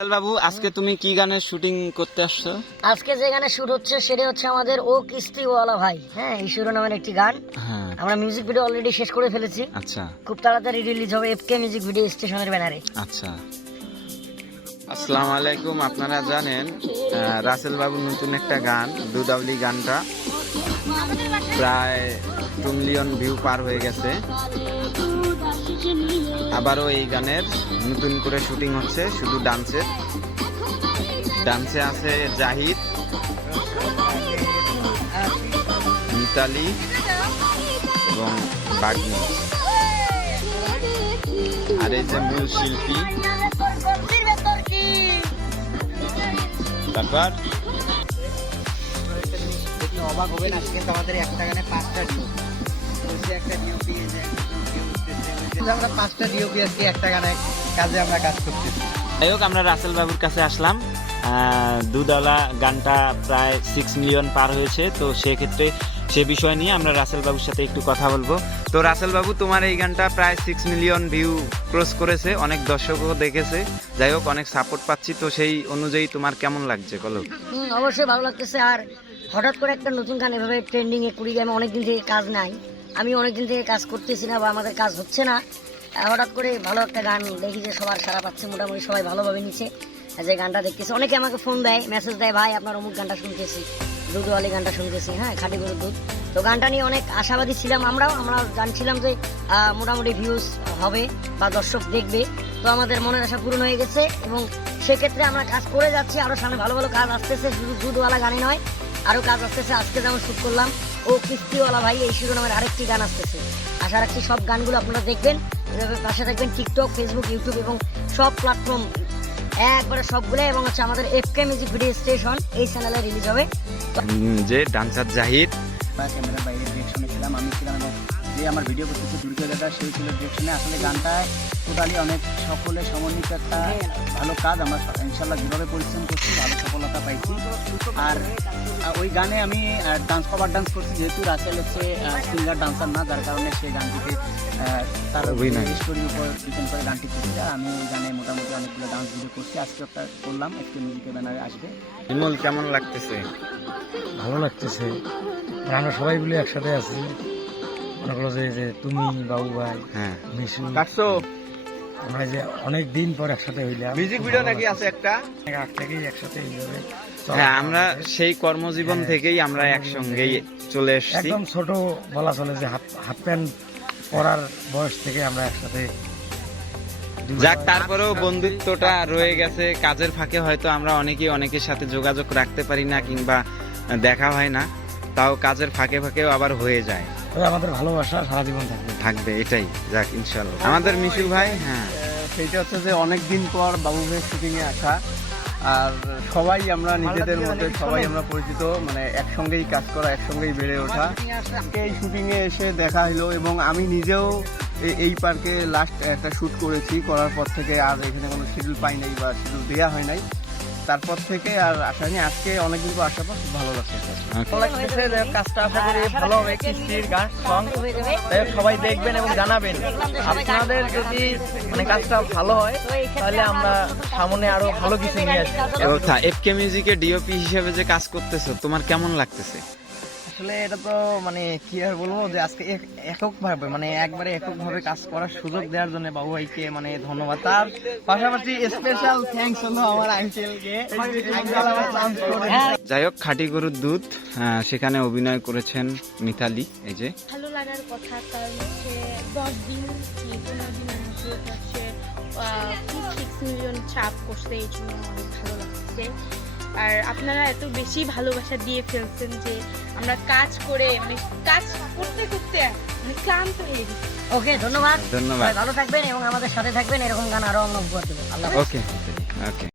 বাবু, আজকে তুমি কি গানের শুটিং করতে আসছো? আজকে যে গানের শুট হচ্ছে সেটা হচ্ছে আমাদের ও কিস্তিওয়ালা ভাই, হ্যাঁ, এই শিরোনামের একটি গান। হ্যাঁ, আমরা মিউজিক ভিডিও অলরেডি শেষ করে ফেলেছি। আচ্ছা খুব তাড়াতাড়ি রিলিজ হবে এফকে মিউজিক ভিডিও স্টেশনের ব্যানারে। আচ্ছা। আসসালামু আলাইকুম। আপনারা জানেন রাসেল বাবুর নতুন একটা গান দুদাউলি, গানটা প্রায় 2 মিলিয়ন ভিউ পার হয়ে গেছে। আবারও এই গানের নতুন করে শুটিং হচ্ছে, শুধু ডান্সে আছে জাহিদ, মিতালি এবং বাগনি। আর এই যে মূল শিল্পী, তারপর অবাক হবেন, আজকে কিন্তু আমাদের একটা গানে 5টা আমরা 5টা ডিওপি আজকে একটা গানে কাজে আমরা কাজ করতেছি। যাই হোক, আমরা রাসেল বাবুর কাছে আসলাম। দুধওয়ালা গানটা প্রায় 6 মিলিয়ন পার হয়েছে, তো সেক্ষেত্রে সে বিষয় নিয়ে আমরা রাসেল বাবুর সাথে একটু কথা বলবো। তো রাসেল বাবু, তোমার এই গানটা প্রায় 6 মিলিয়ন ভিউ ক্রস করেছে, অনেক দর্শকও দেখেছে। যাই হোক, অনেক সাপোর্ট পাচ্ছি, তো সেই অনুযায়ী তোমার কেমন লাগছে বলো? অবশ্যই ভালো লাগতেছে। আর হঠাৎ করে একটা নতুন গান এভাবে ট্রেন্ডিং এ কুড়ি, আমি অনেকদিন থেকে কাজ নাই, আমি অনেকদিন থেকে কাজ করতেছি না বা আমাদের কাজ হচ্ছে না। হঠাৎ করে ভালো একটা গান দেখি যে সবার সারা পাচ্ছে, মোটামুটি সবাই ভালোভাবে নিচ্ছে। যে গানটা দেখতেছি, অনেকে আমাকে ফোন দেয়, মেসেজ দেয়, ভাই আপনার অমুক গানটা শুনতেছি, দুধওয়ালি গানটা শুনতেছি, হ্যাঁ, খাঁটি গরুর দুধ। তো গানটা নিয়ে অনেক আশাবাদী ছিলাম। আমরা জানছিলাম যে মোটামুটি ভিউজ হবে বা দর্শক দেখবে। তো আমাদের মনের আশা পূরণ হয়ে গেছে এবং সেক্ষেত্রে আমরা কাজ করে যাচ্ছি। আরো সামনে ভালো ভালো কাজ আসতেছে, শুধু দুধওয়ালা গানে নয়, আরো কাজ আসতেছে। আজকে যেমন শুট করলাম ও কিস্তিওয়ালা ভাই, এই শিরোনামের আরেকটি গান আসতেছে। আশা রাখছি সব গানগুলো আপনারা দেখবেন, এভাবে পাশে থাকবেন। টিকটক, ফেসবুক, ইউটিউব এবং সব প্ল্যাটফর্ম একবারে সবগুলো, এবং হচ্ছে আমাদের এফকে মিউজিক ভিডিও স্টেশন এই চ্যানেলে রিলিজ হবে। যে ডান্সার জাহিদ ক্যামেরার বাইরে ডিরেকশনে ছিলাম, আমি ছিলাম, এবং যে আমার ভিডিও করতেছে দুর্গা দাদা, সেই ছিল ডিরেকশনে। আসলে গানটায় টোটালি অনেক সকলে সমন্বিত একটা ভালো কাজ। আমরা ইনশাল্লাহ যেভাবে পরিশ্রম করছি ভালো সফলতা পাইছি। আর ওই গানে আমি কভার ডান্স করছি, যেহেতু রাসেল হচ্ছে সিঙ্গার ডান্সার না, যার কারণে সেই গানটিতে তার স্টোরির উপর ডিপেন্ড করে গানটি করছে। আমি ওই গানে মোটামুটি অনেকগুলো ডান্স ভিডিও করছি, আজকে একটা করলাম, একটু মিউজিকের ব্যানারে আসবে। বিমল, কেমন লাগতেছে? ভালো লাগতেছে, আমরা সবাই মিলে একসাথে আছি। মনে করো যে তুমি, বাবু ভাই, হ্যাঁ, মিশু, আমরা যে অনেক দিন পর একসাথে হইলাম। মিউজিক ভিডিও নাকি আছে একটা? আগ থেকেই একসাথে এইভাবে হ্যাঁ, আমরা সেই কর্মজীবন থেকেই আমরা একসঙ্গেই চলে এসেছি। একদম ছোট বলা চলে, যে হাফ প্যান্ট পরার বয়স থেকে আমরা একসাথে। যাক, তারপরেও বন্ধুত্বটা রয়ে গেছে। কাজের ফাঁকে হয়তো আমরা অনেকের সাথে যোগাযোগ রাখতে পারি না কিংবা দেখা হয় না, তাও কাজের ফাঁকে ফাঁকেও আবার হয়ে যায়। তবে আমাদের ভালোবাসা সারা জীবন থাকবে, এটাই। যাক, ইনশাল্লাহ। আমাদের মিশু ভাই, হ্যাঁ, সেইটা হচ্ছে যে অনেকদিন পর বাবু ভাইয়ের শুটিং এ আসা, আর সবাই আমরা নিজেদের মধ্যে সবাই আমরা পরিচিত, মানে একসঙ্গেই কাজ করা, একসঙ্গেই বেড়ে ওঠা। এই শুটিং এ এসে দেখা হলো, এবং আমি নিজেও এই পার্কে লাস্ট একটা শুট করেছি, করার পর থেকে আর এখানে কোনো শিডিউল পাই নাই বা শিডিউল দেওয়া হয় নাই, তারপর থেকে আর আসা নেই। আজকে অনেকদিন পর আসার পর খুব ভালো লাগছে। কাজটা আশা করি ভালো হবে, কিস্তির গান সং, সবাই দেখবেন এবং জানাবেন। আপনাদের যদি মানে কাজটা ভালো হয় তাহলে আমরা সামনে আরো ভালো কিছু নিয়ে আসবো। এফকে মিউজিকের ডিওপি হিসেবে যে কাজ করতেছো, তোমার কেমন লাগতেছে? আসলে এটা তো মানে কি আর বলবো, যে আজকে এককভাবে মানে এককভাবে কাজ করার সুযোগ দেওয়ার জন্য বাবু ভাইকে মানে ধন্যবাদ। তার পাশাপাশি স্পেশাল থ্যাঙ্কস হলো আমার আঙ্কেলকে। যাই হোক, খাঁটি গরুর দুধ, সেখানে অভিনয় করেছেন মিতালি। এই যে ভালো লাগার কথা, কারণ হচ্ছে 10 দিন কি 15 দিনের মধ্যে হচ্ছে 6 মিলিয়ন চাপ করতে, এই জন্য অনেক ভালো লাগছে। আর আপনারা এত বেশি ভালোবাসা দিয়ে ফেলছেন যে আমরা কাজ করে মানে কাজ করতে করতে মানে ক্লান্ত হয়ে গেছি। ওকে, ধন্যবাদ। ধন্যবাদ। ভালো থাকবেন এবং আমাদের সাথে থাকবেন, এরকম গান আরো অন্য উপহার দেবেন। আল্লাহ। ওকে ওকে।